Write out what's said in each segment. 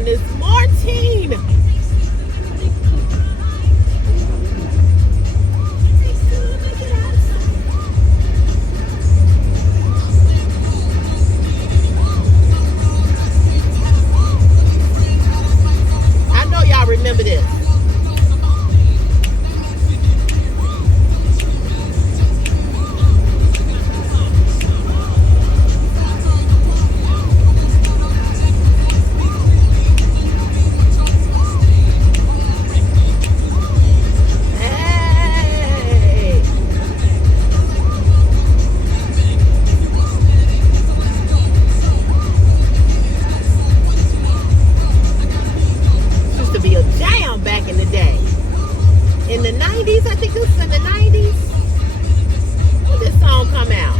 doing this morning? I know y'all remember this. Back in the day, in the 90s, I think this was in the 90s, when this song come out.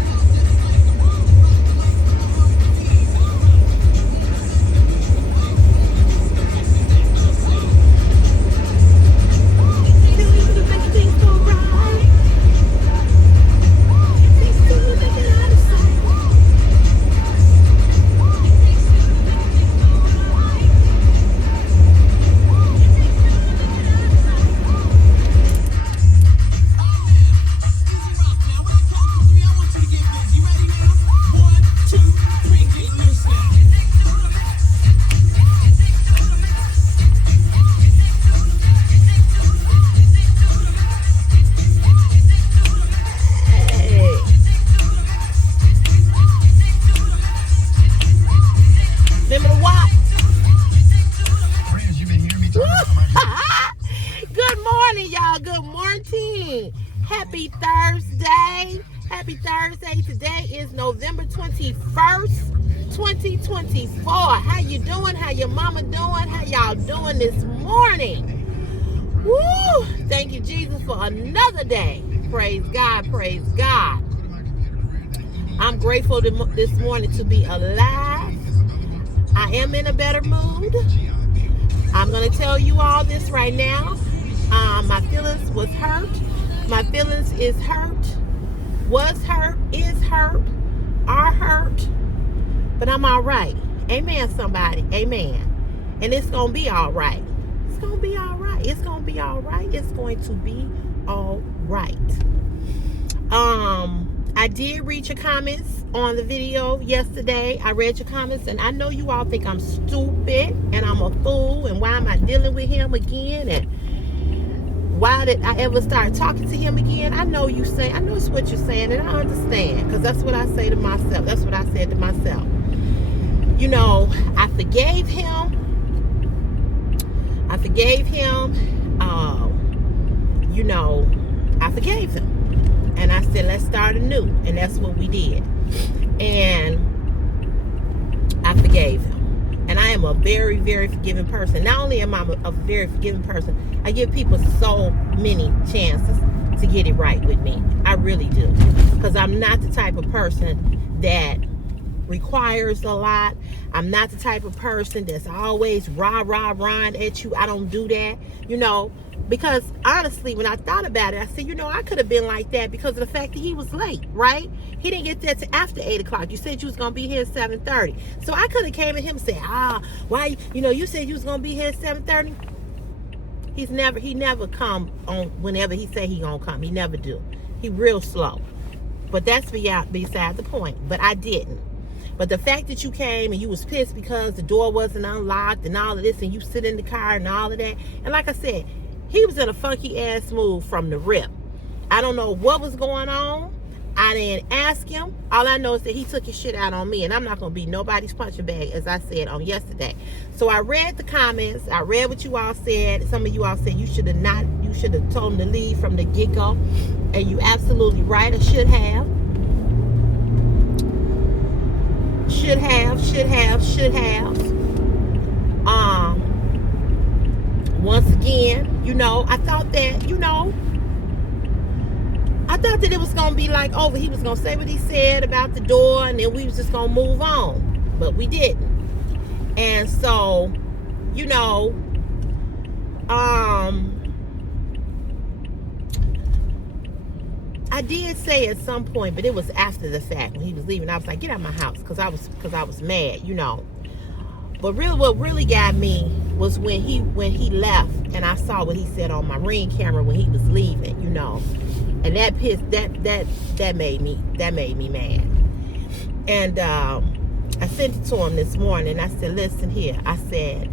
Happy Thursday. Happy Thursday. Today is November 21st, 2024. How you doing? How your mama doing? How y'all doing this morning? Woo! Thank you, Jesus, for another day. Praise God. Praise God. I'm grateful this morning to be alive. I am in a better mood. I'm going to tell you all this right now. My feelings was hurt. My feelings is hurt, was hurt, is hurt, are hurt, but I'm all right. Amen, somebody. Amen. And it's going to be all right. It's going to be all right. It's going to be all right. It's going to be all right. I did read your comments on the video yesterday. I read your comments, and I know you all think I'm stupid and I'm a fool, and why am I dealing with him again, and why did I ever start talking to him again? I know you say, I know it's what you're saying, and I understand, because that's what I say to myself. That's what I said to myself. You know, I forgave him. I forgave him. I forgave him. And I said, let's start anew. And that's what we did. And I forgave him. And I am a very, very forgiving person. Not only am I a very forgiving person, I give people so many chances to get it right with me. I really do. Because I'm not the type of person that requires a lot. I'm not the type of person that's always rah-rah-rah at you. I don't do that, because honestly, when I thought about it, I said, I could have been like that because of the fact that he was late, right? He didn't get there till after 8 o'clock. You said you was going to be here at 7:30. So I could have came at him and said, why, you said you was going to be here at 7:30. He never come on whenever he say he going to come. He never do. He real slow. But that's beside the point. But I didn't. But the fact that you came and you was pissed because the door wasn't unlocked and all of this, and you sit in the car and all of that. And like I said, he was in a funky ass mood from the rip. I don't know what was going on. I didn't ask him. All I know is that he took his shit out on me, and I'm not going to be nobody's punching bag, as I said on yesterday. So I read the comments. I read what you all said. Some of you all said you should have told him to leave from the get-go. And you absolutely right. I should have. Should have. Once again, I thought that it was going to be like over. He was going to say what he said about the door, and then we was just going to move on. But we didn't. And so, I did say at some point, but it was after the fact when he was leaving. I was like, get out of my house, because I was mad, But really, what really got me was when he left, and I saw what he said on my Ring camera when he was leaving, and that made me mad. And I sent it to him this morning. I said, listen here. I said,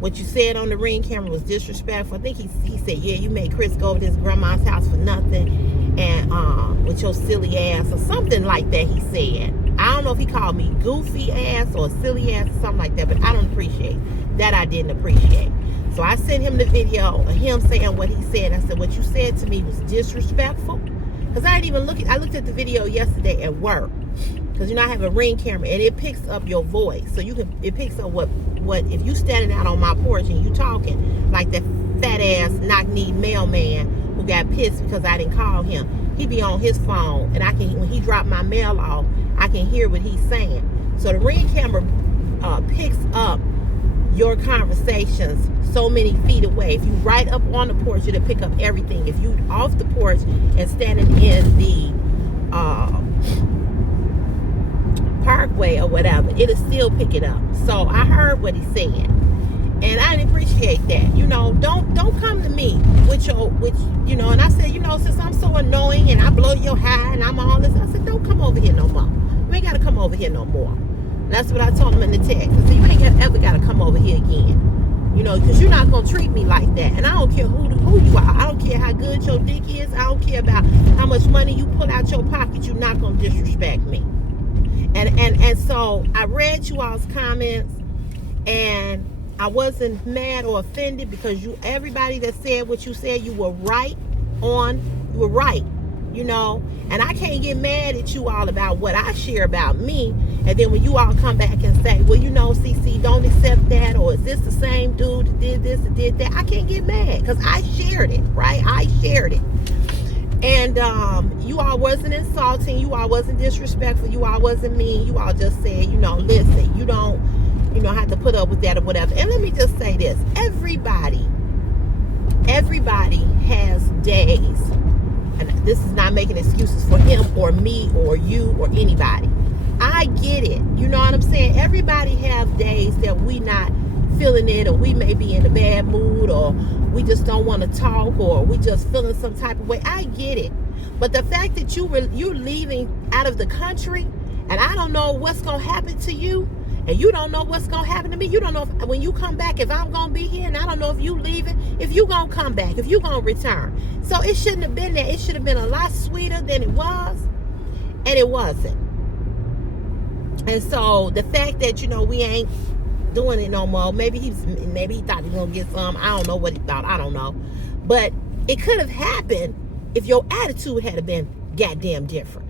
what you said on the Ring camera was disrespectful. I think he said, yeah, you made Chris go over to his grandma's house for nothing, and with your silly ass or something like that. He said. I don't know if he called me goofy ass or silly ass or something like that, but I don't appreciate that. I didn't appreciate. So I sent him the video of him saying what he said. I said, what you said to me was disrespectful. Because I didn't even look at, I looked at the video yesterday at work. Because, I have a Ring camera and it picks up your voice. So it picks up what if you standing out on my porch and you talking like that fat ass knock-kneed mailman who got pissed because I didn't call him. He be on his phone, and when he dropped my mail off, I can hear what he's saying. So the Ring camera picks up your conversations so many feet away. If you right up on the porch, it'll pick up everything. If you off the porch and standing in the parkway or whatever, it'll still pick it up. So I heard what he said, and I didn't appreciate that. Don't come to me with and I said, since I'm so annoying and I blow your high and I'm all this, I said, don't come over here no more. You ain't got to come over here no more. And that's what I told him in the text. I said, you ain't ever got to come over here again. Because you're not going to treat me like that. And I don't care who you are. I don't care how good your dick is. I don't care about how much money you pull out your pocket. You're not going to disrespect me. And so I read you all's comments, and I wasn't mad or offended because everybody that said what you said, you were right on. You were right. And I can't get mad at you all about what I share about me, and then when you all come back and say, well, CC, don't accept that, or is this the same dude that did this and did that? I can't get mad because I shared it, right? I shared it. And you all wasn't insulting, you all wasn't disrespectful, you all wasn't mean, you all just said, listen, you don't have to put up with that or whatever. And let me just say this, everybody has days. And this is not making excuses for him or me or you or anybody. I get it. You know what I'm saying? Everybody have days that we not feeling it, or we may be in a bad mood, or we just don't want to talk, or we just feeling some type of way. I get it. But the fact that you're leaving out of the country, and I don't know what's going to happen to you, and you don't know what's going to happen to me. You don't know when you come back if I'm going to be here, and I don't know if you leaving, if you going to come back, if you going to return. So it shouldn't have been that. It should have been a lot sweeter than it was, and it wasn't. And so the fact that, we ain't doing it no more, maybe he thought he was going to get some. I don't know what he thought. I don't know. But it could have happened if your attitude had been goddamn different.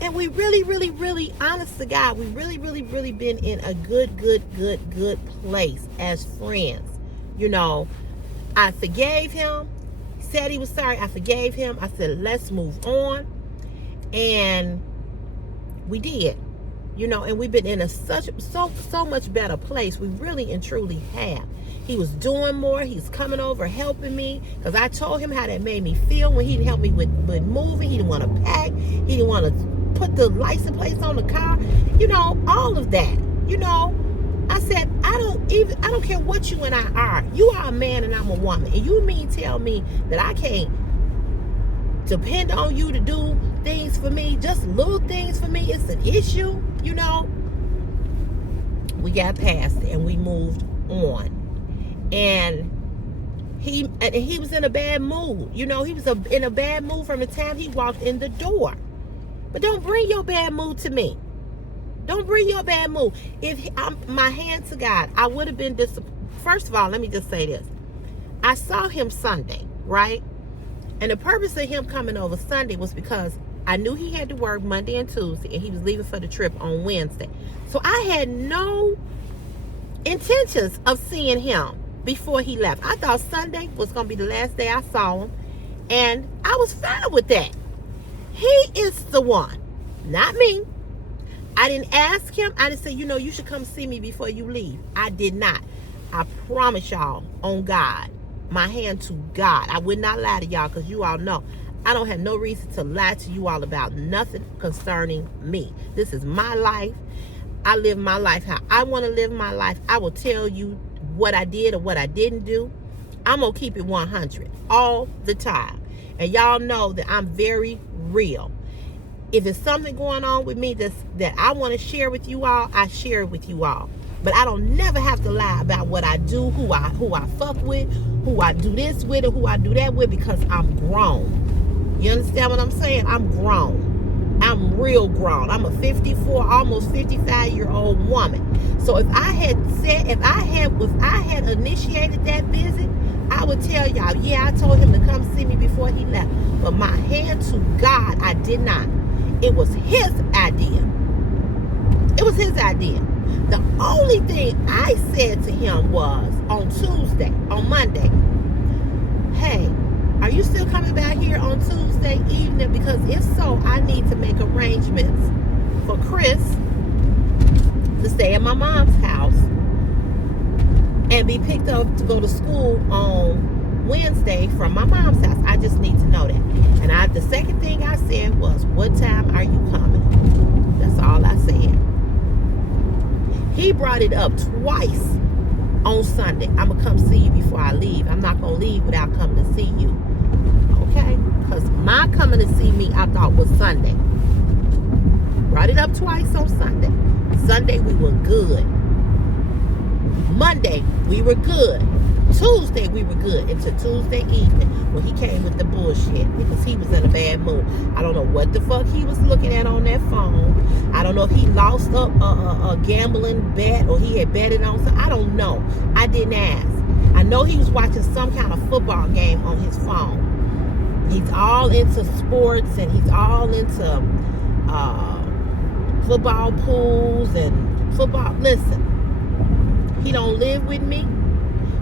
And we really, honest to God, we really been in a good place as friends. I forgave him. He said he was sorry. I forgave him. I said, let's move on. And we did. And we've been in a so much better place. We really and truly have. He was doing more. He's coming over, helping me. Because I told him how that made me feel when he didn't help me with moving. He didn't want to pack. He didn't want to put the license plates on the car. All of that. I said, I don't care what you and I are. You are a man and I'm a woman. And you mean tell me that I can't depend on you to do things for me, just little things for me? It's an issue, We got past it and we moved on. And he was in a bad mood. He was in a bad mood from the time he walked in the door. But don't bring your bad mood to me. Don't bring your bad mood. My hand to God, I would have been disappointed. First of all, let me just say this. I saw him Sunday, right? And the purpose of him coming over Sunday was because I knew he had to work Monday and Tuesday, and he was leaving for the trip on Wednesday. So I had no intentions of seeing him before he left. I thought Sunday was going to be the last day I saw him, and I was fine with that. He is the one, not me. I didn't ask him. I didn't say, you should come see me before you leave. I did not. I promise y'all on God, my hand to God, I would not lie to y'all, because you all know I don't have no reason to lie to you all about nothing concerning me. This is my life. I live my life how I want to live my life. I will tell you what I did or what I didn't do. I'm going to keep it 100 all the time. And y'all know that I'm very real. If it's something going on with me that I want to share with you all, I share it with you all. But I don't never have to lie about what I do, who I fuck with, who I do this with, or who I do that with, because I'm grown. You understand what I'm saying? I'm grown. I'm real grown. I'm a 54, almost 55-year-old woman. So if I had initiated that visit, I would tell y'all, yeah, I told him to come see me before he left. But my hand to God, I did not. It was his idea. It was his idea. The only thing I said to him was on Monday, hey, are you still coming back here on Tuesday evening? Because if so, I need to make arrangements for Chris to stay at my mom's house and be picked up to go to school on Wednesday from my mom's house. I just need to know that. And the second thing I said was, what time are you coming? That's all I said. He brought it up twice on Sunday. I'm going to come see you before I leave. I'm not going to leave without coming to see you. Okay? Because my coming to see me, I thought, was Sunday. Brought it up twice on Sunday. Sunday, we were good. Monday, we were good. Tuesday, we were good until Tuesday evening when he came with the bullshit because he was in a bad mood. I don't know what the fuck he was looking at on that phone. I don't know if he lost a gambling bet or he had betted on something. I don't know. I didn't ask. I know he was watching some kind of football game on his phone. He's all into sports and he's all into football pools and football. Listen, he don't live with me.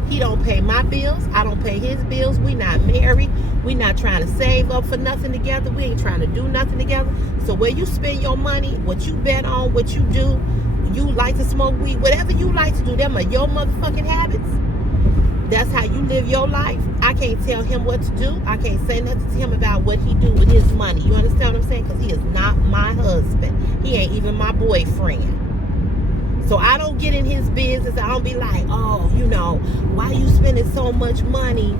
He don't pay my bills. I don't pay his bills. We not married. We not trying to save up for nothing together. We ain't trying to do nothing together. So where you spend your money, what you bet on, what you do, you like to smoke weed, whatever you like to do, them are your motherfucking habits. That's how you live your life. I can't tell him what to do. I can't say nothing to him about what he do with his money. You understand what I'm saying? Because he is not my husband. He ain't even my boyfriend. So I don't get in his business. I don't be like, oh, you know, why are you spending so much money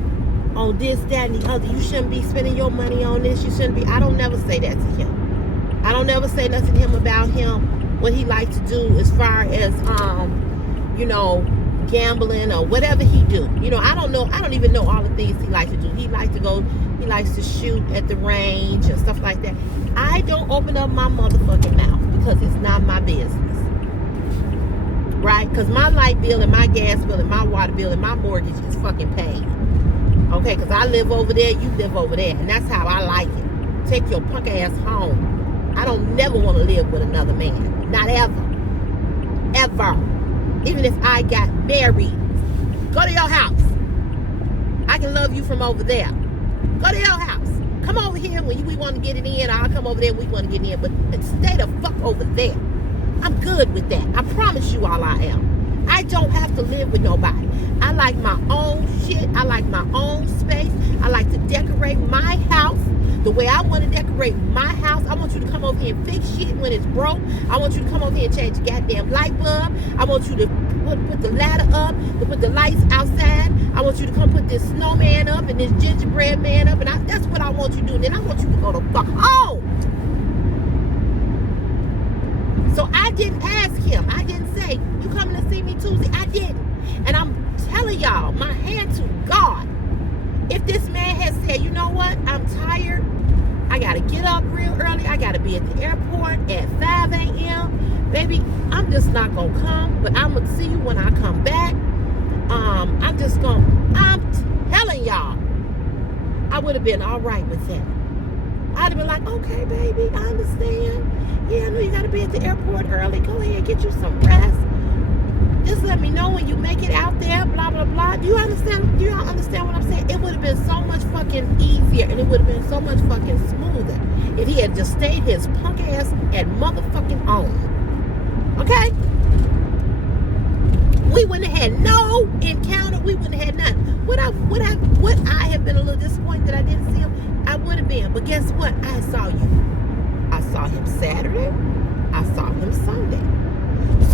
on this, that, and the other? You shouldn't be spending your money on this. You shouldn't be. I don't never say that to him. I don't never say nothing to him about him, what he likes to do as far as, you know, gambling or whatever he do. You know, I don't know. I don't even know all the things he likes to do. He likes to shoot at the range and stuff like that. I don't open up my motherfucking mouth because it's not my business. Right? Because my light bill and my gas bill and my water bill and my mortgage is fucking paid. Okay? Because I live over there, you live over there. And that's how I like it. Take your punk ass home. I don't never want to live with another man. Not ever. Ever. Even if I got married. Go to your house. I can love you from over there. Go to your house. Come over here when we want to get it in. I'll come over there when we want to get it in. But stay the fuck over there. I'm good with that. I promise you all I am. I don't have to live with nobody. I like my own shit. I like my own space. I like to decorate my house the way I want to decorate my house. I want you to come over here and fix shit when it's broke. I want you to come over here and change the goddamn light bulb. I want you to put the ladder up, to put the lights outside. I want you to come put this snowman up and this gingerbread man up. And that's what I want you to do. And then I want you to go the fuck home. So I didn't ask him. I didn't say, you coming to see me Tuesday? I didn't. And I'm telling y'all, my hand to God, if this man had said, you know what, I'm tired. I got to get up real early. I got to be at the airport at 5 a.m. Baby, I'm just not going to come. But I'm going to see you when I come back. I'm telling y'all, I would have been all right with that. I'd have been like, okay, baby, I understand. Yeah, I know you got to be at the airport early. Go ahead, get you some rest. Just let me know when you make it out there, blah, blah, blah. Do you understand? Do y'all understand what I'm saying? It would have been so much fucking easier and it would have been so much fucking smoother if he had just stayed his punk ass at motherfucking home. Okay? We wouldn't have had no encounter. We wouldn't have had nothing. Would I have been a little disappointed that I didn't see him? I would have been. But guess what? I saw you. I saw him Saturday. I saw him Sunday.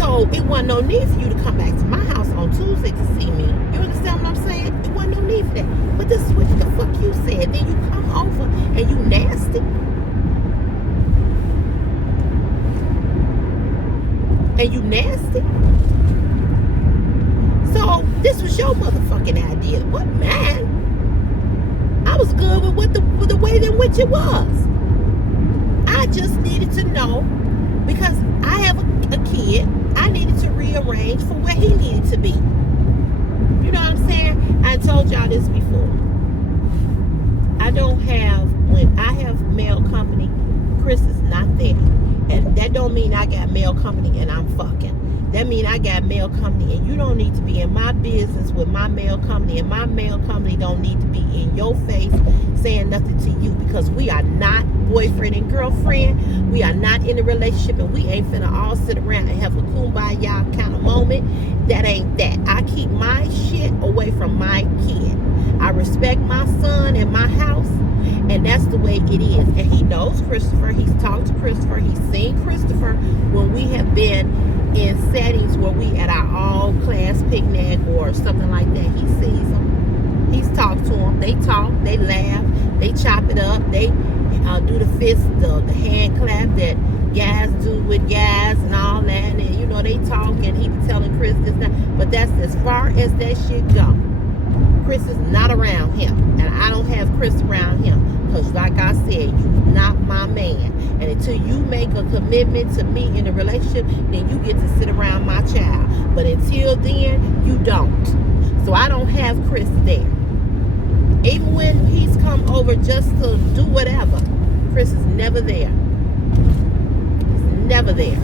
So it wasn't no need for you to come back to my house on Tuesday to see me. You understand what I'm saying? It wasn't no need for that. But this is what the fuck you said. Then you come over and you nasty. And you nasty. So this was your motherfucking idea. What, man? I was good with the way in which it was. I just needed to know, because I have a kid, I needed to rearrange for where he needed to be. You know what I'm saying? I told y'all this before. When I have male company, Chris is not there. And that don't mean I got male company and I'm fucking. That mean I got male company and you don't need to be in my business with my male company, and my male company don't need to be in your face saying nothing to you, because we are not boyfriend and girlfriend. We are not in a relationship, and we ain't finna all sit around and have a kumbaya kind of moment. That ain't that. I keep my shit away from my kid. I respect my son and my house, and that's the way it is. And he knows Christopher. He's talked to Christopher. He's seen Christopher when we have been in settings where we at our all-class picnic or something like that. He sees them. He's talked to them. They talk. They laugh. They chop it up. They do the fist, the hand clap that guys do with guys and all that. And, you know, they talk, and he be telling Chris this, that. But that's as far as that shit go. Chris is not around him, and I don't have Chris around him, because like I said, you're not my man. And until you make a commitment to me in a relationship, then you get to sit around my child. But until then, you don't. So I don't have Chris there. Even when he's come over just to do whatever, Chris is never there. He's never there.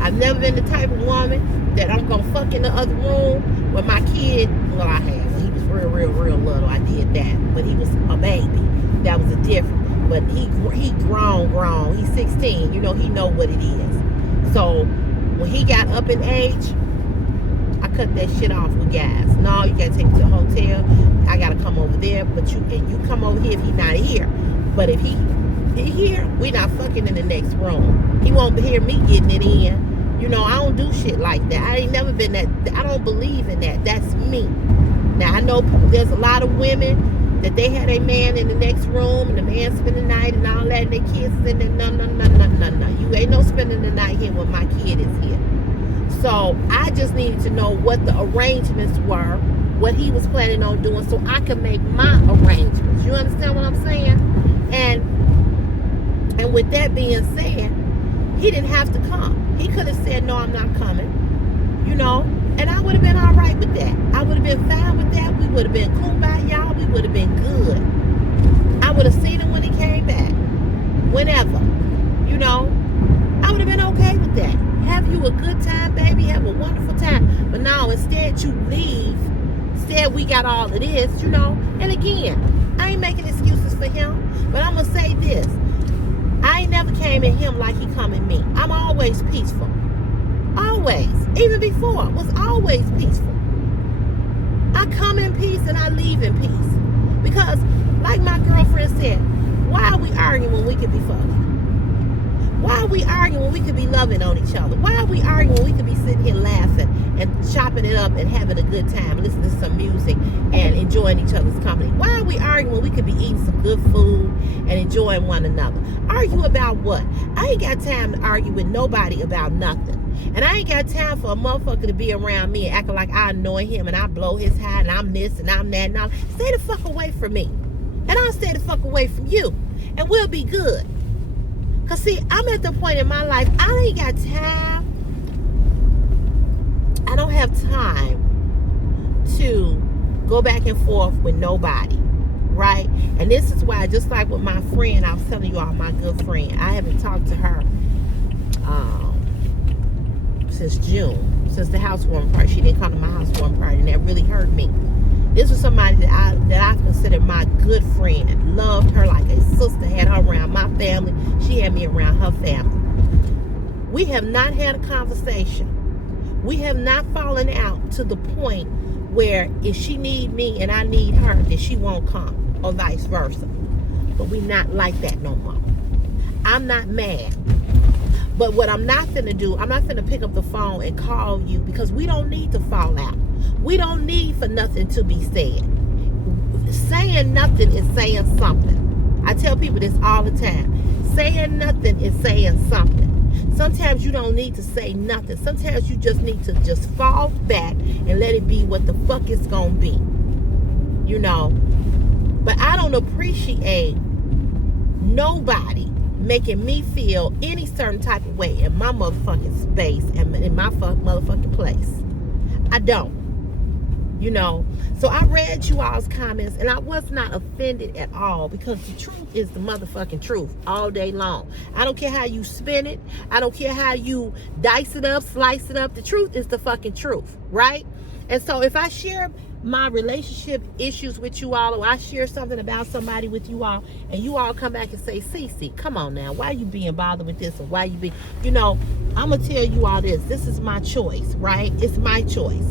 I've never been the type of woman that I'm gonna fuck in the other room with my kid. Well, I have. When he was real little, I did that. But he was a baby. That was a different. But he grown. He's 16. You know, he know what it is. So when he got up in age, I cut that shit off with guys. No, you gotta take me to the hotel. I gotta come over there. But you come over here if he's not here. But if he here, we not fucking in the next room. He won't hear me getting it in. You know, I don't do shit like that. I ain't never been that. I don't believe in that. That's me. Now, I know there's a lot of women that they had a man in the next room, and the man spend the night and all that, and their kids sitting there. No. You ain't no spending the night here when my kid is here. So I just needed to know what the arrangements were, what he was planning on doing, so I could make my arrangements. You understand what I'm saying? And with that being said, he didn't have to come. He could have said, no, I'm not coming. You know? And I would have been all right with that. I would have been fine with that. We would have been kumbaya. We would have been good. I would have seen him when he came back. Whenever. You know? I would have been okay with that. Have you a good time, baby? Have a wonderful time. But no, instead you leave. Instead we got all of this, you know? And again, I ain't making excuses for him. But I'm going to say this. I ain't never came at him like he come at me. I'm always peaceful. Always. Even before, was always peaceful. I come in peace and I leave in peace. Because, like my girlfriend said, why are we arguing when we could be fucking? Why are we arguing when we could be loving on each other? Why are we arguing when we could be sitting here laughing and chopping it up and having a good time, listening to some music and enjoying each other's company? Why are we arguing when we could be eating some good food and enjoying one another? Argue about what? I ain't got time to argue with nobody about nothing. And I ain't got time for a motherfucker to be around me and acting like I annoy him and I blow his high and I'm this and I'm that and all. Stay the fuck away from me. And I'll stay the fuck away from you. And we'll be good. Because see, I'm at the point in my life, I ain't got time. I don't have time to go back and forth with nobody. Right? And this is why, just like with my friend, I was telling you all, my good friend, I haven't talked to her since June, since the housewarming party. She didn't come to my housewarming party, and that really hurt me. This was somebody that I considered my good friend. Loved her like a sister. Had her around my family. She had me around her family. We have not had a conversation. We have not fallen out to the point where if she need me and I need her, then she won't come, or vice versa. But we not like that no more. I'm not mad. But what I'm not finna do, I'm not finna pick up the phone and call you, because we don't need to fall out. We don't need for nothing to be said. Saying nothing is saying something. I tell people this all the time. Saying nothing is saying something. Sometimes you don't need to say nothing. Sometimes you just need to just fall back and let it be what the fuck it's gonna be. You know? But I don't appreciate nobody making me feel any certain type of way in my motherfucking space and in my motherfucking place. I don't. You know, so I read you all's comments and I was not offended at all, because the truth is the motherfucking truth all day long. I don't care how you spin it. I don't care how you dice it up, slice it up. The truth is the fucking truth, right? And so if I share my relationship issues with you all, or I share something about somebody with you all, and you all come back and say, Cece, come on now, why you being bothered with this, or why you be, you know, I'm gonna tell you all this is my choice, right? It's my choice,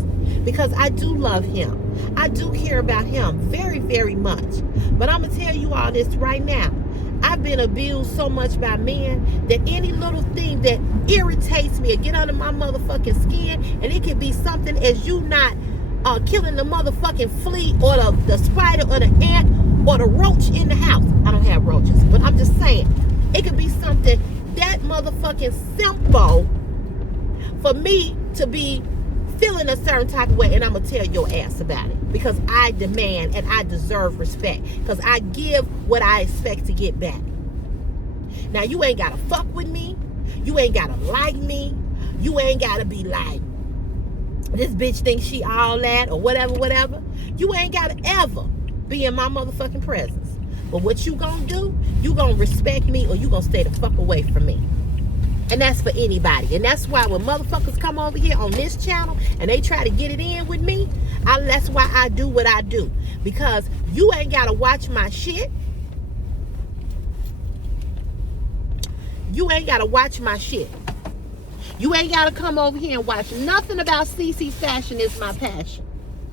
because I do love him. I do care about him very, very much. But I'm gonna tell you all this right now. I've been abused so much by men that any little thing that irritates me or get under my motherfucking skin, and it can be something as you not killing the motherfucking flea or the spider or the ant or the roach in the house. I don't have roaches, but I'm just saying, it could be something that motherfucking simple for me to be feeling a certain type of way, and I'm gonna tell your ass about it, because I demand and I deserve respect, because I give what I expect to get back. Now, you ain't gotta fuck with me, you ain't gotta like me, you ain't gotta be like, this bitch thinks she all that, or whatever. You ain't gotta ever be in my motherfucking presence. But what you gonna do, you gonna respect me, or you gonna stay the fuck away from me. And that's for anybody. And that's why when motherfuckers come over here on this channel and they try to get it in with me, that's why I do what I do. Because you ain't gotta watch my shit. You ain't gotta watch my shit. You ain't gotta come over here and watch nothing about CC Fashion Is My Passion.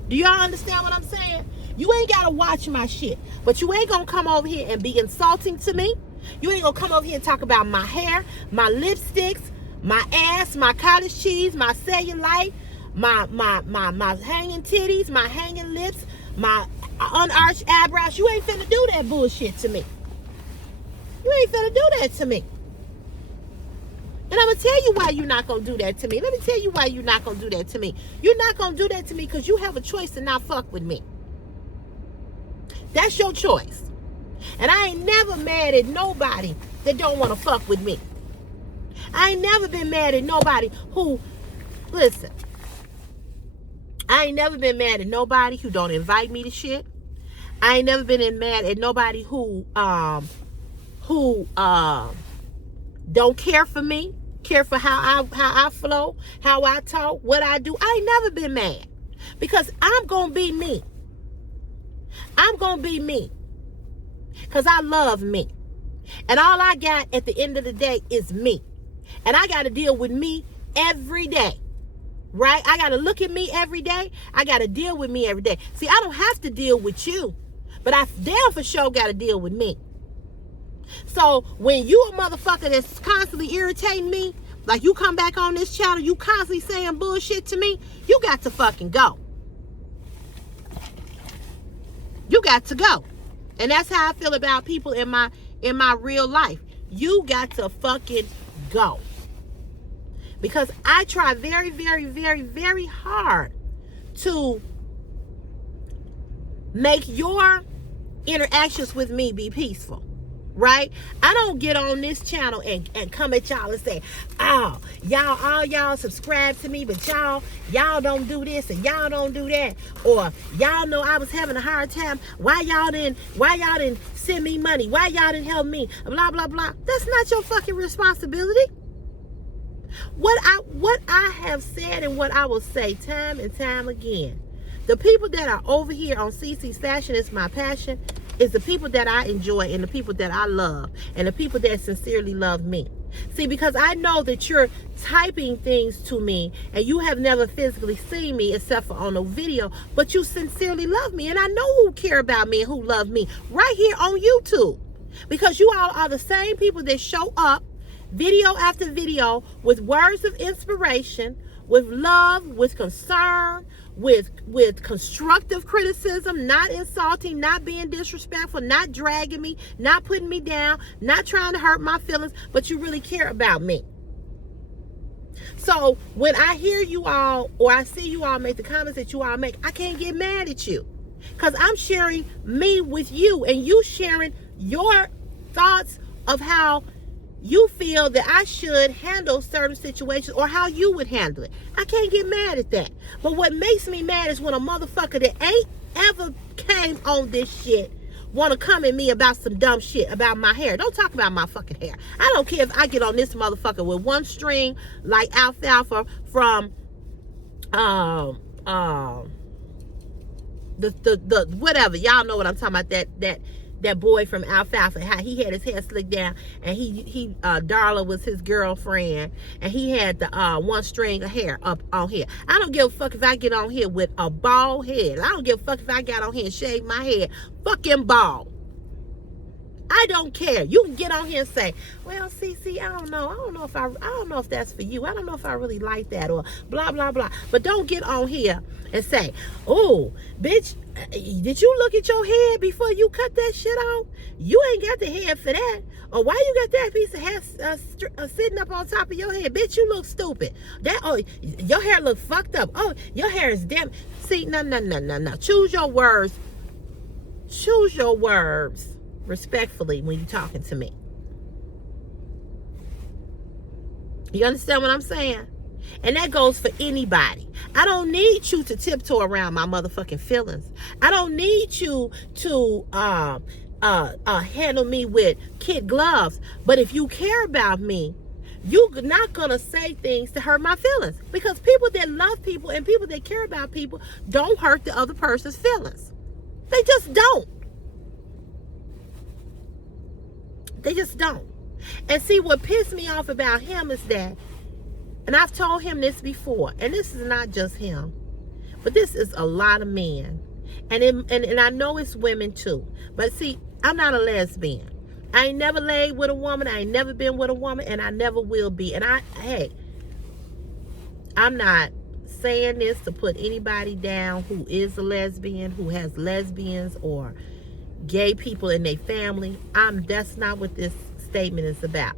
Do y'all understand what I'm saying? You ain't gotta watch my shit. But you ain't gonna come over here and be insulting to me. You ain't gonna come over here and talk about my hair, my lipsticks, my ass, my cottage cheese, my cellulite, my hanging titties, my hanging lips, my unarched eyebrows. You ain't finna do that bullshit to me. You ain't finna do that to me. And I'm going to tell you why you're not going to do that to me. Let me tell you why you're not going to do that to me. You're not going to do that to me because you have a choice to not fuck with me. That's your choice. And I ain't never mad at nobody that don't want to fuck with me. I ain't never been mad at nobody who, listen, I ain't never been mad at nobody who don't invite me to shit. I ain't never been mad at nobody who don't care for me, care for how I flow, how I talk, what I do. I ain't never been mad, because I'm gonna be me. I'm gonna be me, because I love me, and all I got at the end of the day is me, and I got to deal with me every day, right? I got to look at me every day. I got to deal with me every day. See, I don't have to deal with you, but I damn for sure got to deal with me. So when you a motherfucker that's constantly irritating me, like you come back on this channel, you constantly saying bullshit to me, you got to fucking go. You got to go. And that's how I feel about people in my real life. You got to fucking go. Because I try very, very, very, very hard to make your interactions with me be peaceful. Right? I don't get on this channel and come at y'all and say, oh, all y'all subscribe to me, but y'all don't do this and y'all don't do that. Or y'all know I was having a hard time. Why y'all didn't send me money? Why y'all didn't help me? Blah, blah, blah. That's not your fucking responsibility. What I have said and what I will say time and time again, the people that are over here on CC's Fashion Is My Passion is the people that I enjoy and the people that I love and the people that sincerely love me. See, because I know that you're typing things to me and you have never physically seen me except for on a video, but you sincerely love me, and I know who care about me and who love me right here on YouTube, because you all are the same people that show up video after video with words of inspiration, with love, with concern, with constructive criticism, not insulting, not being disrespectful, not dragging me, not putting me down, not trying to hurt my feelings, but you really care about me. So when I hear you all, or I see you all make the comments that you all make, I can't get mad at you, because I'm sharing me with you, and you sharing your thoughts of how you feel that I should handle certain situations, or how you would handle it. I can't get mad at that. But what makes me mad is when a motherfucker that ain't ever came on this shit want to come at me about some dumb shit about my hair. Don't talk about my fucking hair. I don't care if I get on this motherfucker with one string like alfalfa from the whatever. Y'all know what I'm talking about. That boy from Alfalfa, how he had his hair slicked down, and he Darla was his girlfriend, and he had the one string of hair up on here. I don't give a fuck if I get on here with a bald head. I don't give a fuck if I got on here and shave my head fucking bald. I don't care. You can get on here and say, well, CC, I don't know if that's for you. I don't know if I really like that, or blah, blah, blah. But don't get on here and say, oh, bitch, did you look at your head before you cut that shit off? You ain't got the head for that. Or why you got that piece of hair sitting up on top of your head? Bitch, you look stupid. Your hair look fucked up. Oh, your hair is damn. See, no. Choose your words. Choose your words respectfully when you're talking to me. You understand what I'm saying? And that goes for anybody. I don't need you to tiptoe around my motherfucking feelings. I don't need you to handle me with kid gloves. But if you care about me, you're not gonna say things to hurt my feelings. Because people that love people and people that care about people don't hurt the other person's feelings. They just don't. They just don't. And see, what pissed me off about him is that, and I've told him this before, and this is not just him, but this is a lot of men. And I know it's women too. But see, I'm not a lesbian. I ain't never laid with a woman. I ain't never been with a woman, and I never will be. And I'm not saying this to put anybody down who is a lesbian, who has lesbians or gay people in their family. That's not what this statement is about.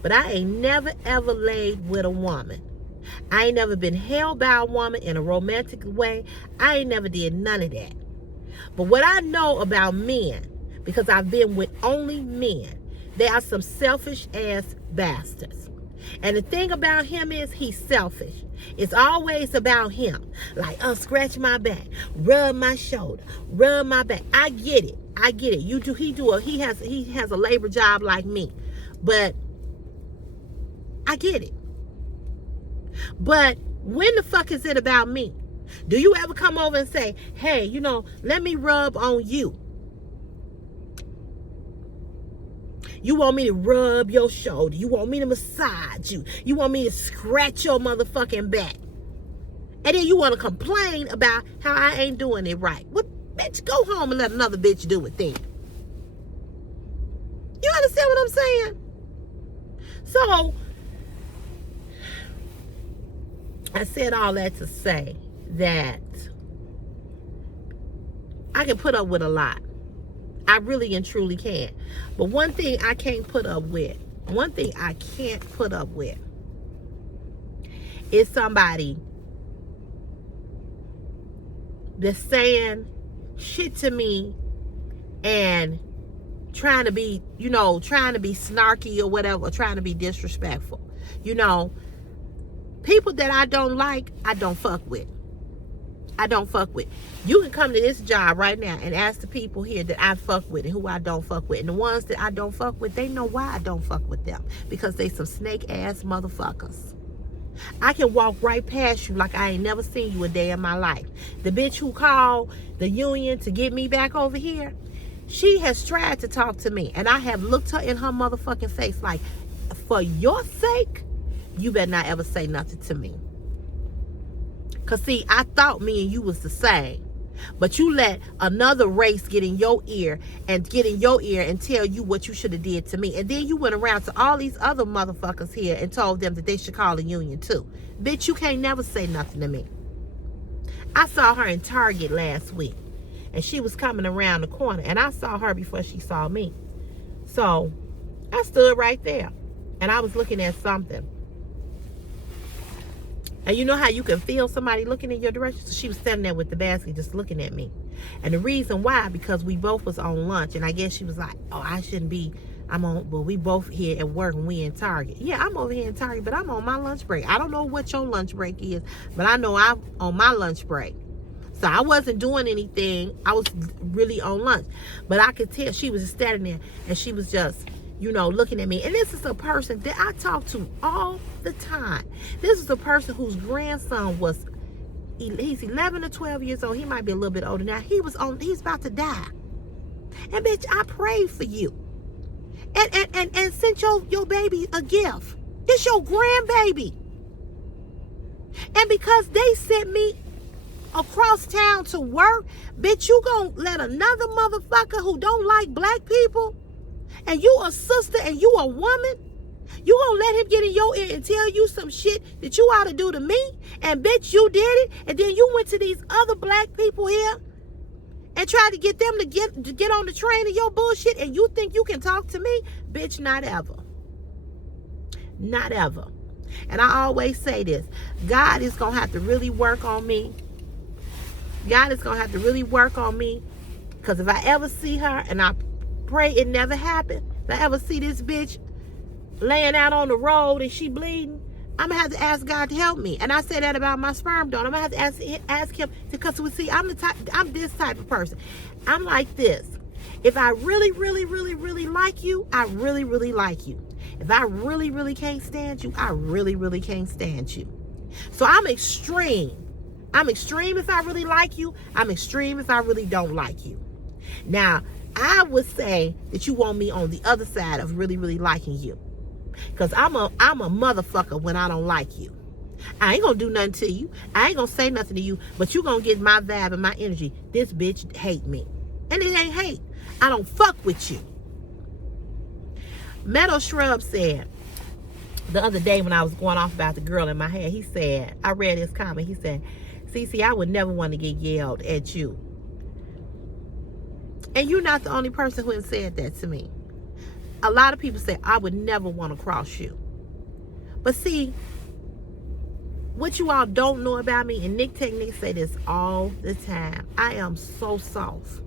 But I ain't never ever laid with a woman. I ain't never been held by a woman in a romantic way. I ain't never did none of that. But what I know about men, because I've been with only men, they are some selfish ass bastards. And the thing about him is he's selfish. It's always about him. Like, oh, scratch my back, rub my shoulder, rub my back. I get it. He has a labor job like me. But I get it. But when the fuck is it about me? Do you ever come over and say, hey, let me rub on you? You want me to rub your shoulder. You want me to massage you. You want me to scratch your motherfucking back. And then you want to complain about how I ain't doing it right. What, bitch, go home and let another bitch do it then. You understand what I'm saying? So, I said all that to say that I can put up with a lot. I really and truly can. But one thing I can't put up with is somebody that's saying shit to me and trying to be snarky or whatever, or trying to be disrespectful. People that I don't like, I don't fuck with. You can come to this job right now and ask the people here that I fuck with and who I don't fuck with. And the ones that I don't fuck with, they know why I don't fuck with them. Because they some snake ass motherfuckers. I can walk right past you like I ain't never seen you a day in my life. The bitch who called the union to get me back over here, she has tried to talk to me. And I have looked her in her motherfucking face like, for your sake, you better not ever say nothing to me. Because, see, I thought me and you was the same. But you let another race get in your ear and tell you what you should have did to me. And then you went around to all these other motherfuckers here and told them that they should call a union too. Bitch, you can't never say nothing to me. I saw her in Target last week, and she was coming around the corner, and I saw her before she saw me. So I stood right there, and I was looking at something. And you know how you can feel somebody looking in your direction? So she was standing there with the basket just looking at me. And the reason why, because we both was on lunch. And I guess she was like, oh, I shouldn't be. But we both here at work and we in Target. Yeah, I'm over here in Target, but I'm on my lunch break. I don't know what your lunch break is, but I know I'm on my lunch break. So I wasn't doing anything. I was really on lunch. But I could tell she was just standing there and she was just, looking at me. And this is a person that I talk to all the time. This is a person whose grandson he's 11 or 12 years old. He might be a little bit older now. He's about to die. And bitch, I prayed for you. And sent your baby a gift. It's your grandbaby. And because they sent me across town to work, bitch, you gonna let another motherfucker who don't like black people, and you a sister and you a woman, you gonna let him get in your ear and tell you some shit that you ought to do to me? And bitch, you did it. And then you went to these other black people here and tried to get them to get on the train of your bullshit, and you think you can talk to me? Bitch, not ever. Not ever. And I always say this. God is gonna have to really work on me. God is gonna have to really work on me. Because if I ever see her, and I pray it never happened, if I ever see this bitch laying out on the road and she bleeding, I'm gonna have to ask God to help me. And I say that about my sperm donor. I'm gonna have to ask him, because we see, I'm this type of person. I'm like this. If I really, really, really, really like you, I really, really like you. If I really, really can't stand you, I really, really can't stand you. So I'm extreme. I'm extreme if I really like you. I'm extreme if I really don't like you. Now, I would say that you want me on the other side of really, really liking you. Because I'm a motherfucker when I don't like you. I ain't gonna do nothing to you. I ain't gonna say nothing to you, but you gonna get my vibe and my energy. This bitch hate me. And it ain't hate. I don't fuck with you. Meadow Shrub said, the other day when I was going off about the girl in my hair, he said, I read his comment, he said, Cece, I would never want to get yelled at you. And you're not the only person who has said that to me. A lot of people say, I would never want to cross you. But see, what you all don't know about me, and Nick Technique say this all the time, I am so soft.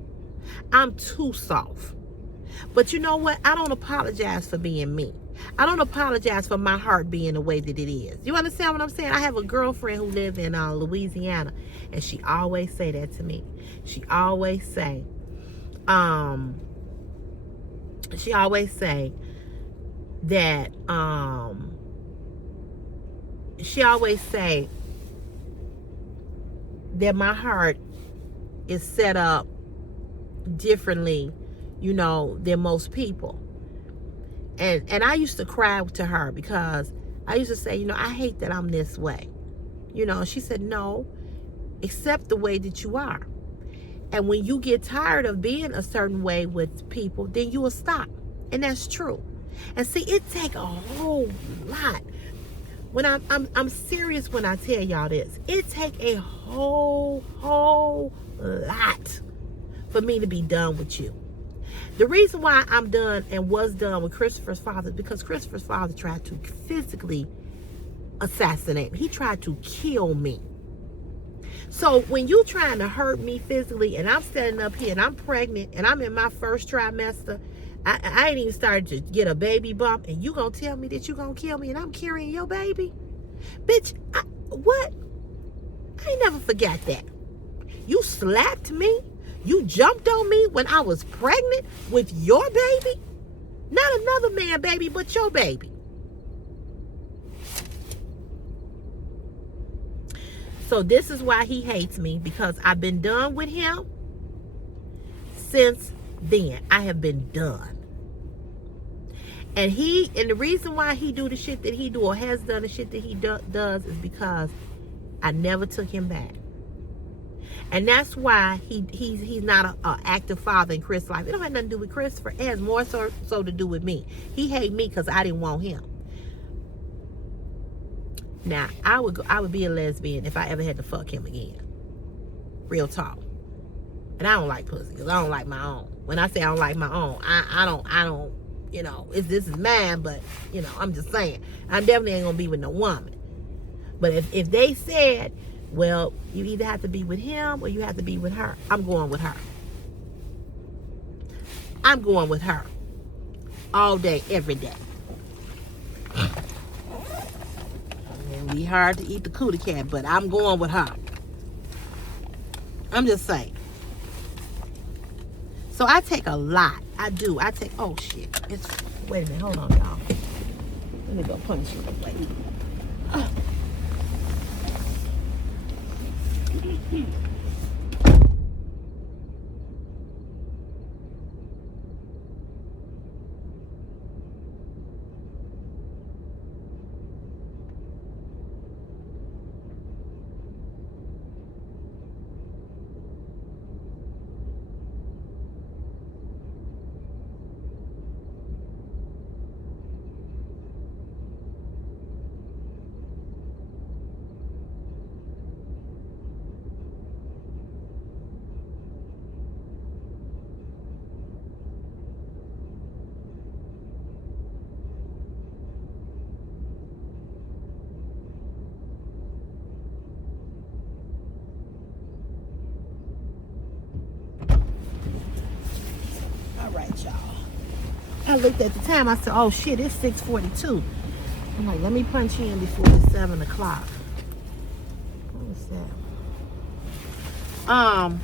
I'm too soft. But you know what? I don't apologize for being me. I don't apologize for my heart being the way that it is. You understand what I'm saying? I have a girlfriend who lives in Louisiana, and she always say that to me. She always say that my heart is set up differently, than most people. And I used to cry to her because I used to say, I hate that I'm this way. She said, no, accept the way that you are. And when you get tired of being a certain way with people, then you will stop. And that's true. And see, it take a whole lot. When I'm serious when I tell y'all this. It take a whole lot for me to be done with you. The reason why I'm done and was done with Christopher's father is because Christopher's father tried to physically assassinate me. He tried to kill me. So when you trying to hurt me physically, and I'm standing up here and I'm pregnant and I'm in my first trimester, I ain't even started to get a baby bump, and you gonna tell me that you gonna kill me and I'm carrying your baby? Bitch, what? I ain't never forgot that. You slapped me? You jumped on me when I was pregnant with your baby? Not another man baby, but your baby. So this is why he hates me, because I've been done with him since then. I have been done. And the reason why he do the shit that he do, or has done the shit that he does, is because I never took him back. And that's why he's not a active father in Chris' life. It don't have nothing to do with Christopher. It has more so to do with me. He hate me because I didn't want him. Now, I would be a lesbian if I ever had to fuck him again. Real talk. And I don't like pussy because I don't like my own. When I say I don't like my own, I don't, you know, this is mine, but, you know, I'm just saying. I definitely ain't going to be with no woman. But if they said, well, you either have to be with him or you have to be with her, I'm going with her. I'm going with her. All day, every day. And be hard to eat the cootie cat, but I'm going with her. I'm just saying. So I take a lot. I do. I take, oh shit. Wait a minute, hold on, y'all. Let me go punch you. Wait. I looked at the time. I said, oh shit, it's 6:42. I'm like, let me punch in before it's 7 o'clock. What was that?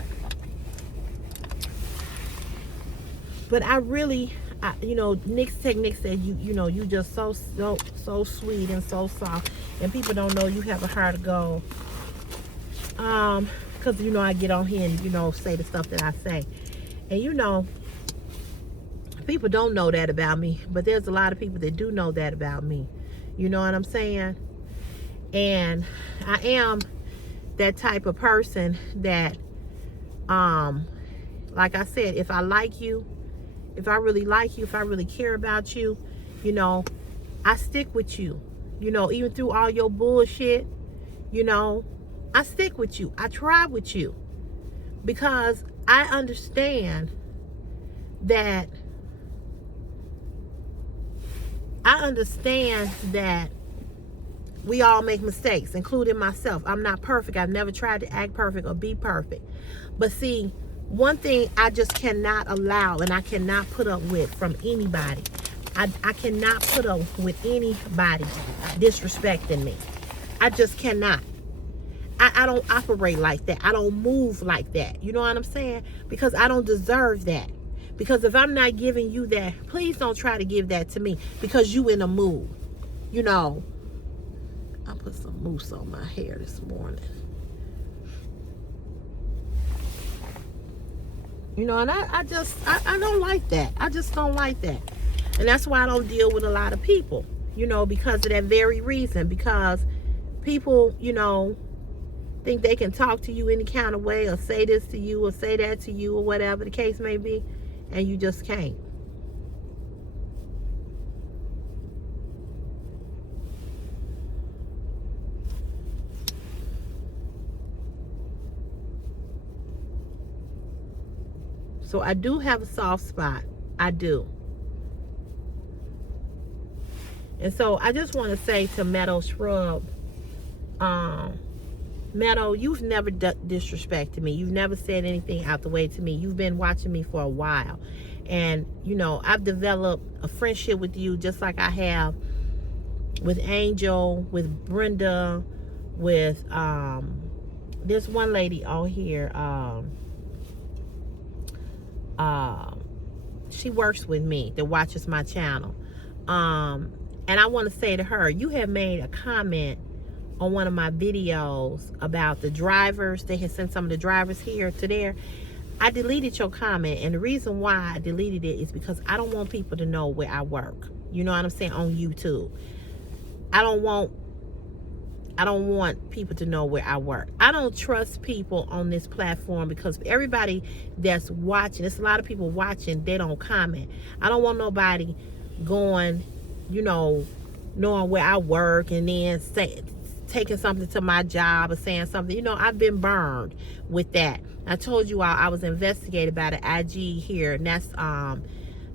But I really, you know, Nick said, you know, you just so sweet and so soft, and people don't know you have a heart of gold. Because, you know, I get on here and, you know, say the stuff that I say. And, you know, people don't know that about me, but there's a lot of people that do know that about me. You know what I'm saying? And I am that type of person that, like I said, if I like you, if I really like you, if I really care about you, you know, I stick with you. You know, even through all your bullshit, you know, I stick with you. I try with you because I understand that we all make mistakes, including myself. I'm not perfect. I've never tried to act perfect or be perfect. But see, one thing I just cannot allow and I cannot put up with from anybody. I cannot put up with anybody disrespecting me. I just cannot. I don't operate like that. I don't move like that. You know what I'm saying? Because I don't deserve that. Because if I'm not giving you that, please don't try to give that to me because you in a mood. You know, I put some mousse on my hair this morning. You know, and I don't like that. I just don't like that. And that's why I don't deal with a lot of people, you know, because of that very reason. Because people, you know, think they can talk to you any kind of way or say this to you or say that to you or whatever the case may be. And you just can't. So I do have a soft spot. I do. And so I just want to say to Meadow Shrub, Meadow, you've never disrespected me. You've never said anything out the way to me. You've been watching me for a while. And, you know, I've developed a friendship with you just like I have with Angel, with Brenda, with, there's one lady on here, she works with me that watches my channel. And I want to say to her, you have made a comment on one of my videos about the drivers. They had sent some of the drivers here to there. I deleted your comment, and the reason why I deleted it is because I don't want people to know where I work. You know what I'm saying? On YouTube. I don't want I don't want people to know where I work. I don't trust people on this platform because everybody that's watching, there's a lot of people watching, they don't comment. I don't want nobody going, knowing where I work and then taking something to my job or saying something. I've been burned with that. I told you I was investigated by the IG here, and that's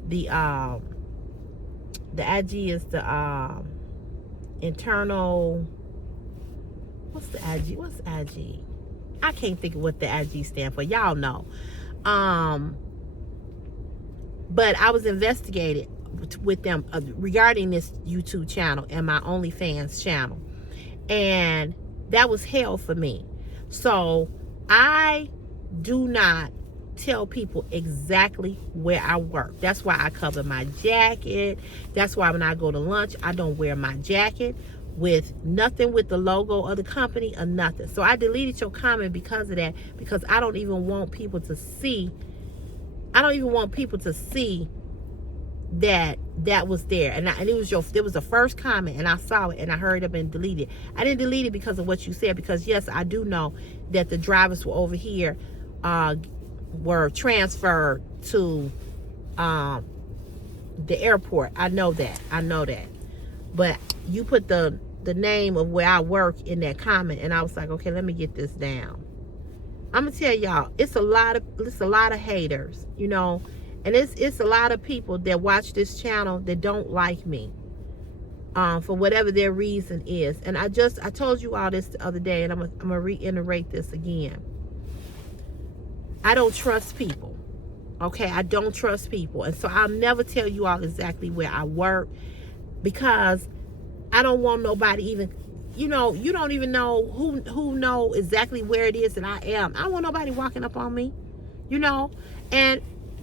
the IG is the internal. What's the IG? What's IG? I can't think of what the IG stand for. Y'all know. But I was investigated with them regarding this YouTube channel and my OnlyFans channel. And that was hell for me. So I do not tell people exactly where I work. That's why I cover my jacket. That's why when I go to lunch, I don't wear my jacket with nothing with the logo of the company or nothing. So I deleted your comment because of that, because I don't even want people to see. I don't even want people to see that was there. And it was the first comment, and I saw it and I hurried up and deleted it. I didn't delete it because of what you said, because yes, I do know that the drivers were over here were transferred to the airport. I know that. But you put the name of where I work in that comment, and I was like, okay, let me get this down. I'm gonna tell y'all, it's a lot of haters, and it's a lot of people that watch this channel that don't like me, for whatever their reason is. And I told you all this the other day, and I'm gonna reiterate this again. I don't trust people. Okay, I don't trust people, and so I'll never tell you all exactly where I work, because I don't want nobody even, you don't even know who know exactly where it is that I am. I don't want nobody walking up on me, and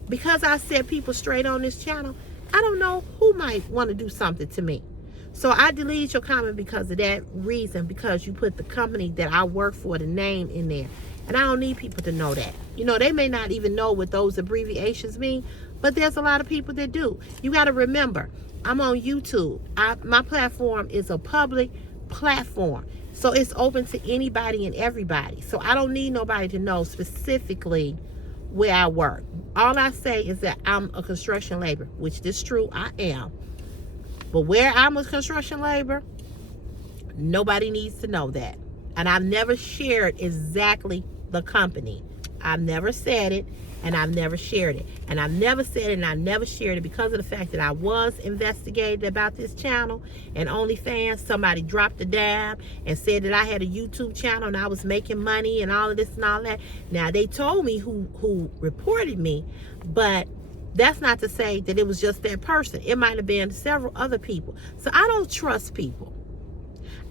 because I set people straight on this channel, I don't know who might want to do something to me. So I deleted your comment because of that reason, because you put the company that I work for, the name in there. And I don't need people to know that. They may not even know what those abbreviations mean, but there's a lot of people that do. You got to remember, I'm on YouTube. My platform is a public platform. So it's open to anybody and everybody. So I don't need nobody to know specifically where I work. All I say is that I'm a construction laborer, which is true, I am. But where I'm a construction laborer, nobody needs to know that. And I've never shared exactly the company. I've never said it, and I've never shared it. And I've never said it, and I never shared it because of the fact that I was investigated about this channel and OnlyFans. Somebody dropped a dime and said that I had a YouTube channel and I was making money and all of this and all that. Now, they told me who reported me, but that's not to say that it was just that person. It might have been several other people. So I don't trust people.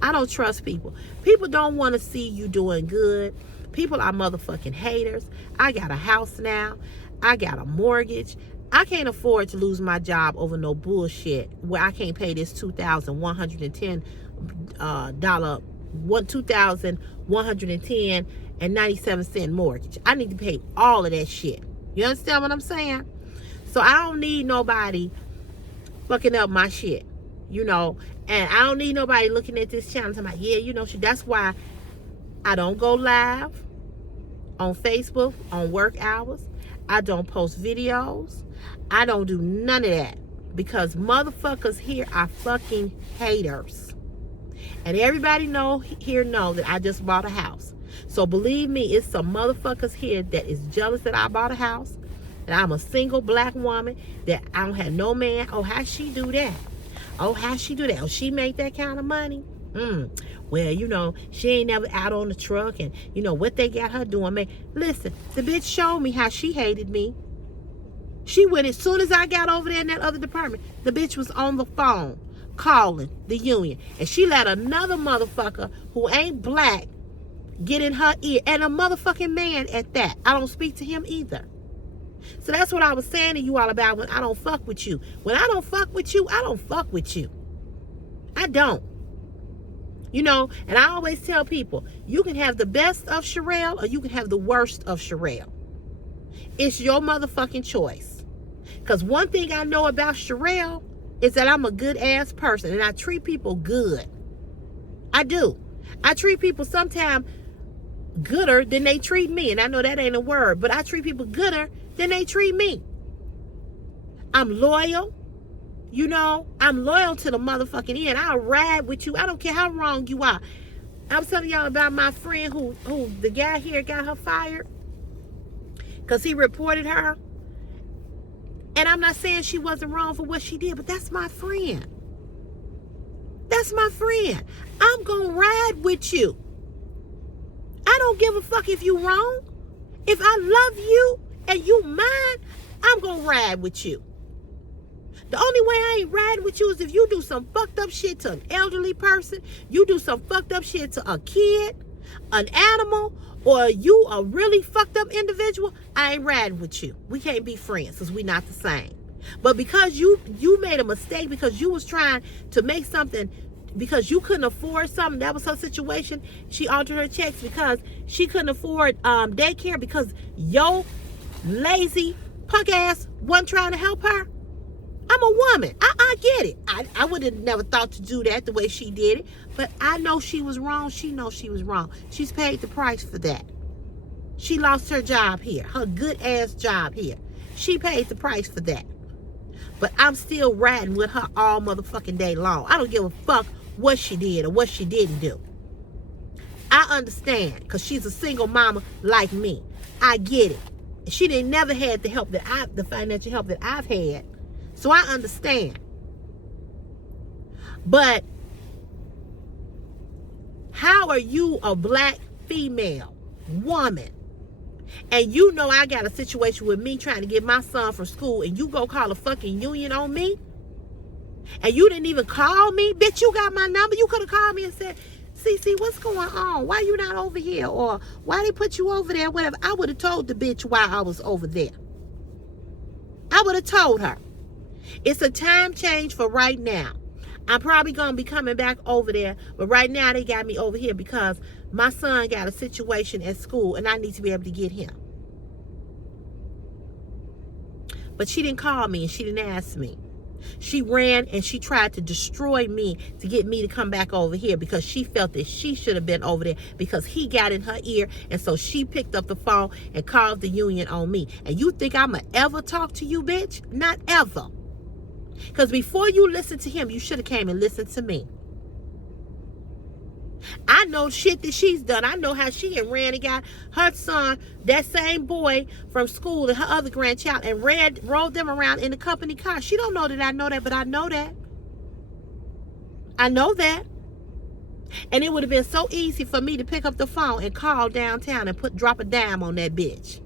I don't trust people. People don't want to see you doing good. People are motherfucking haters. I got a house now. I got a mortgage. I can't afford to lose my job over no bullshit where I can't pay this $2,110 $2,110.97 mortgage. I need to pay all of that shit. You understand what I'm saying? So I don't need nobody fucking up my shit, and I don't need nobody looking at this channel and talking about, that's why I don't go live on Facebook on work hours. I don't post videos. I don't do none of that, because motherfuckers here are fucking haters. And everybody here know that I just bought a house. So believe me, it's some motherfuckers here that is jealous that I bought a house, that I'm a single black woman, that I don't have no man. Oh, how she do that? Oh, how she do that? Oh, she make that kind of money? Well, she ain't never out on the truck, and what they got her doing, man. Listen, the bitch showed me how she hated me. She went, as soon as I got over there in that other department, the bitch was on the phone calling the union, and she let another motherfucker who ain't black get in her ear, and a motherfucking man at that. I don't speak to him either. So that's what I was saying to you all about when I don't fuck with you. When I don't fuck with you, I don't fuck with you. I don't. And I always tell people, you can have the best of Sherelle or you can have the worst of Sherelle. It's your motherfucking choice. Because one thing I know about Sherelle is that I'm a good ass person and I treat people good. I do. I treat people sometimes gooder than they treat me. And I know that ain't a word, but I treat people gooder than they treat me. I'm loyal. You know, I'm loyal to the motherfucking end. I'll ride with you. I don't care how wrong you are. I was telling y'all about my friend who the guy here got her fired because he reported her. And I'm not saying she wasn't wrong for what she did, but that's my friend. That's my friend. I'm going to ride with you. I don't give a fuck if you wrong. If I love you and you mine, I'm going to ride with you. The only way I ain't riding with you is if you do some fucked up shit to an elderly person, you do some fucked up shit to a kid, an animal, or you a really fucked up individual, I ain't riding with you. We can't be friends because we not the same. But because you made a mistake, because you was trying to make something, because you couldn't afford something, that was her situation, she altered her checks because she couldn't afford daycare because yo lazy punk ass wasn't trying to help her. I'm a woman. I get it. I would have never thought to do that the way she did it. But I know she was wrong. She knows she was wrong. She's paid the price for that. She lost her job here. Her good ass job here. She paid the price for that. But I'm still riding with her all motherfucking day long. I don't give a fuck what she did or what she didn't do. I understand because she's a single mama like me. I get it. She didn't never had the help that the financial help that I've had. So I understand. But how are you a black female woman and you know I got a situation with me trying to get my son from school and you go call a fucking union on me? And you didn't even call me? Bitch, you got my number. You could have called me and said, Cece, what's going on? Why you not over here? Or why they put you over there? Whatever. I would have told the bitch why I was over there. I would have told her. It's a time change for right now. I'm probably going to be coming back over there. But right now they got me over here because my son got a situation at school and I need to be able to get him. But she didn't call me and she didn't ask me. She ran and she tried to destroy me to get me to come back over here because she felt that she should have been over there because he got in her ear. And so she picked up the phone and called the union on me. And you think I'ma ever talk to you, bitch? Not ever. Because before you listen to him, you should have came and listened to me. I know shit that she's done. I know how she and ran and got her son, that same boy from school, and her other grandchild, and rolled them around in the company car. She don't know that I know that, but I know that. I know that. And it would have been so easy for me to pick up the phone and call downtown and drop a dime on that bitch.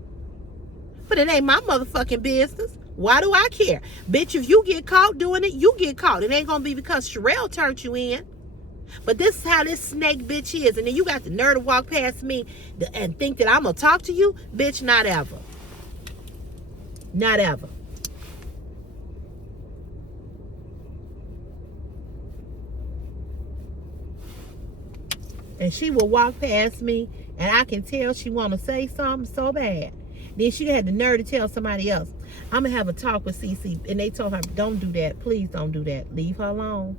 But it ain't my motherfucking business. Why do I care? Bitch, if you get caught doing it, you get caught. It ain't gonna be because Sherelle turned you in. But this is how this snake bitch is. And then you got the nerve to walk past me and think that I'm gonna talk to you? Bitch, not ever. Not ever. And she will walk past me and I can tell she wanna say something so bad. Then she had the nerve to tell somebody else, I'm gonna have a talk with Cece. And they told her, don't do that. Please don't do that. Leave her alone.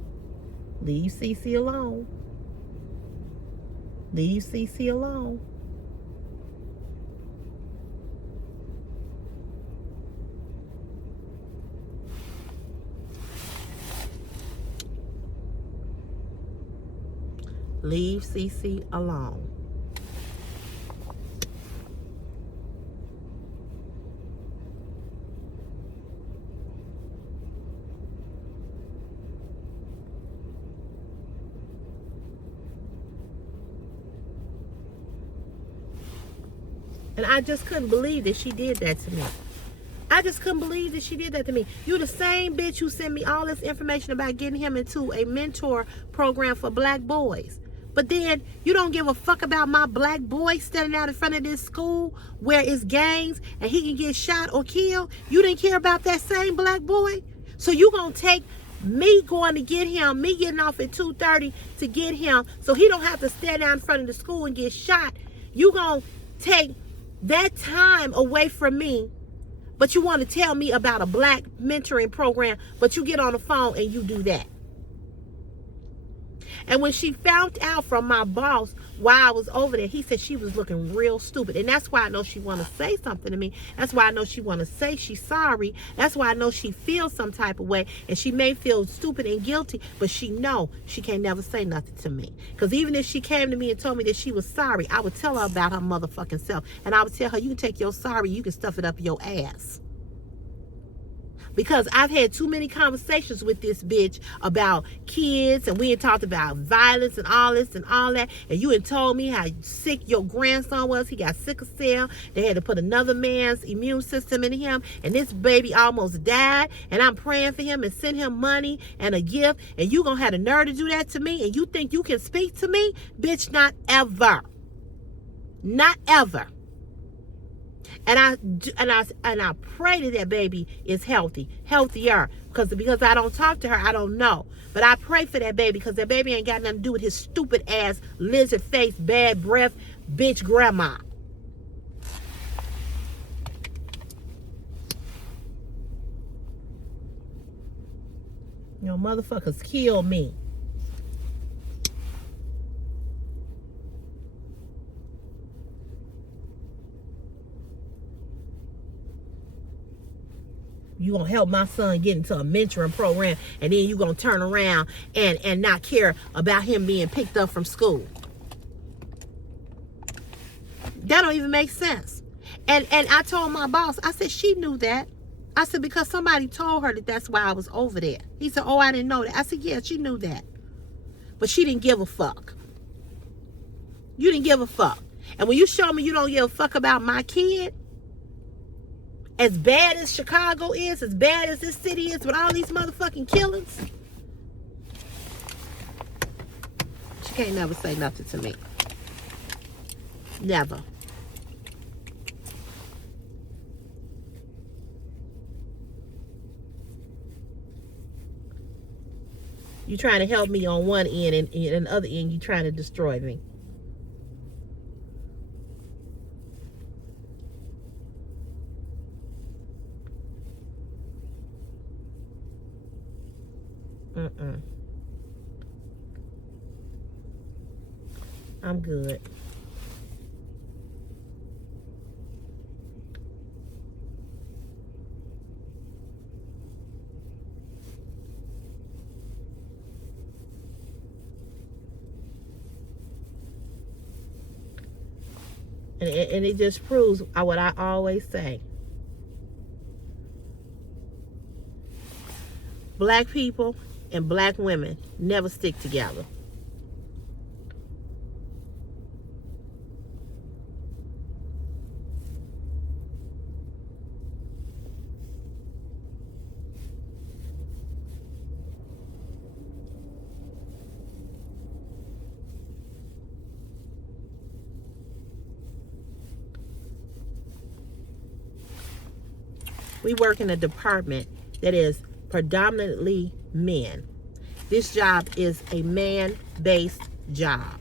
Leave Cece alone. Leave Cece alone. Leave Cece alone. And I just couldn't believe that she did that to me. I just couldn't believe that she did that to me. You the same bitch who sent me all this information about getting him into a mentor program for black boys. But then you don't give a fuck about my black boy standing out in front of this school where it's gangs and he can get shot or killed. You didn't care about that same black boy? So you gonna take me going to get him, me getting off at 2:30 to get him so he don't have to stand out in front of the school and get shot. You gonna take that time away from me, but you want to tell me about a black mentoring program, but you get on the phone and you do that. And when she found out from my boss while I was over there, he said she was looking real stupid. And that's why I know she want to say something to me. That's why I know she want to say she's sorry. That's why I know she feels some type of way. And she may feel stupid and guilty, but she know she can't never say nothing to me. Because even if she came to me and told me that she was sorry, I would tell her about her motherfucking self. And I would tell her, you can take your sorry, you can stuff it up your ass. Because I've had too many conversations with this bitch about kids, and we had talked about violence and all this and all that, and you had told me how sick your grandson was. He got sickle cell. They had to put another man's immune system in him, and this baby almost died, and I'm praying for him and send him money and a gift, and you gonna have the nerve to do that to me, and you think you can speak to me? Bitch, not ever. Not ever. And I pray that that baby is healthier, because I don't talk to her, I don't know. But I pray for that baby, because that baby ain't got nothing to do with his stupid ass, lizard face, bad breath, bitch grandma. You know, motherfuckers kill me. You gonna help my son get into a mentoring program, and then you gonna turn around and not care about him being picked up from school. That don't even make sense. And I told my boss, I said, she knew that. I said, because somebody told her that that's why I was over there. He said, oh, I didn't know that. I said, yeah, she knew that. But she didn't give a fuck. You didn't give a fuck. And when you show me you don't give a fuck about my kid, as bad as Chicago is, as bad as this city is with all these motherfucking killings, she can't never say nothing to me. Never. You trying to help me on one end, and on the other end you trying to destroy me. I'm good. And it just proves what I always say. Black people and black women never stick together. We work in a department that is predominantly men. This job is a man-based job.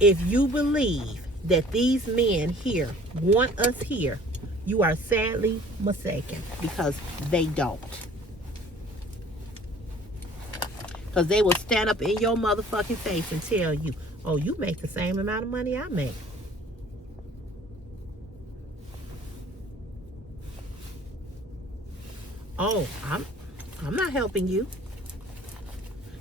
If you believe that these men here want us here, you are sadly mistaken, because they don't. Because they will stand up in your motherfucking face and tell you, oh, you make the same amount of money I make. Oh, I'm not helping you.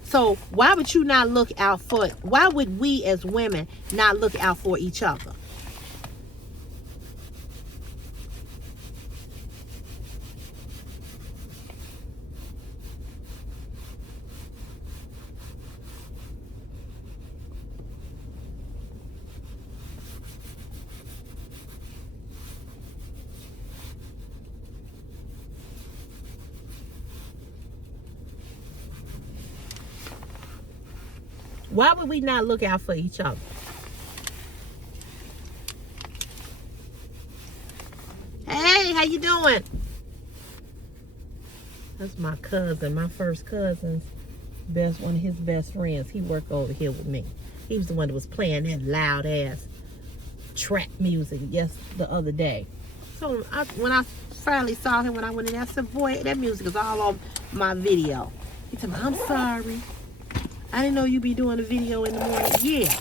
So why would you not look out for, why would we as women not look out for each other? Why would we not look out for each other? Hey, how you doing? That's my cousin, my first cousin's one of his best friends. He worked over here with me. He was the one that was playing that loud ass trap music the other day. So when I finally saw him when I went in there, I said, boy, that music is all on my video. He told me, I'm sorry. I didn't know you be doing a video in the morning. Yeah.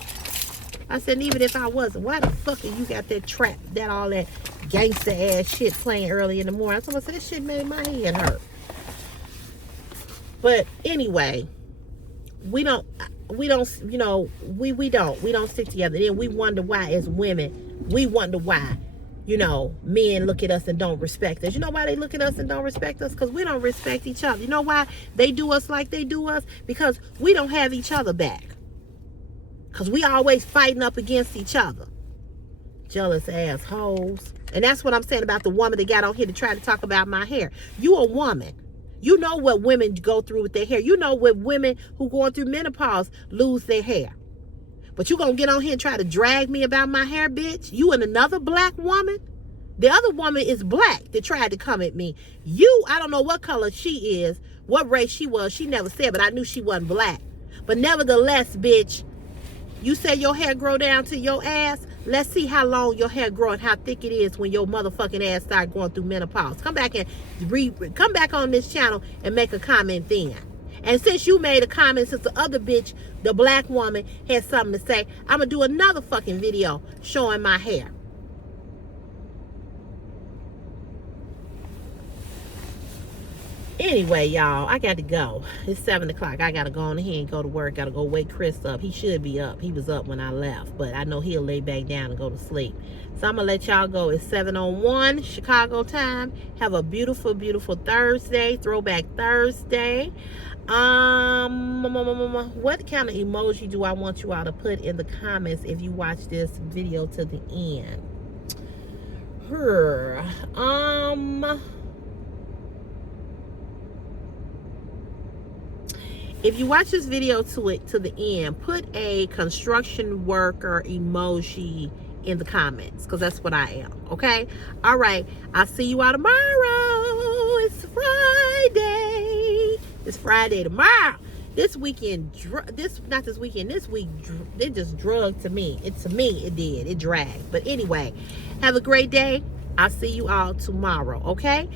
I said, even if I wasn't, why the fuck you got that trap, that all that gangster ass shit playing early in the morning? Someone said, this shit made my head hurt. But anyway, we don't stick together. Then we wonder why, as women, men look at us and don't respect us. You know why they look at us and don't respect us? Because we don't respect each other. You know why they do us like they do us? Because we don't have each other back. Because we always fighting up against each other. Jealous assholes. And that's what I'm saying about the woman that got on here to try to talk about my hair. You a woman. You know what women go through with their hair. You know what women who going through menopause lose their hair. But you gonna get on here and try to drag me about my hair, bitch? You and another black woman? The other woman is black that tried to come at me. You, I don't know what color she is, what race she was. She never said, but I knew she wasn't black. But nevertheless, bitch, you say your hair grow down to your ass. Let's see how long your hair grow and how thick it is when your motherfucking ass start going through menopause. Come back on this channel and make a comment then. And since you made a comment, since the other bitch, the black woman, had something to say, I'm gonna do another fucking video showing my hair. Anyway, y'all, I got to go. It's 7 o'clock. I got to go on ahead and go to work. Got to go wake Chris up. He should be up. He was up when I left, but I know he'll lay back down and go to sleep. So I'm going to let y'all go. It's 7:01 Chicago time. Have a beautiful, beautiful Thursday, Throwback Thursday. What kind of emoji do I want you all to put in the comments if you watch this video to the end? If you watch this video to the end, put a construction worker emoji in the comments, because that's what I am. Okay? All right. I'll see you all tomorrow. It's Friday. It's Friday tomorrow. This weekend, this week, it just drugged to me. It did. It dragged. But anyway, have a great day. I'll see you all tomorrow. Okay?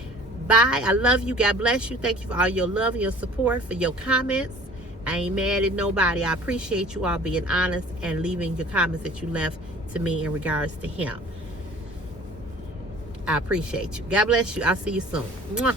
Bye. I love you. God bless you. Thank you for all your love and your support, for your comments. I ain't mad at nobody. I appreciate you all being honest and leaving your comments that you left to me in regards to him. I appreciate you. God bless you. I'll see you soon. Mwah.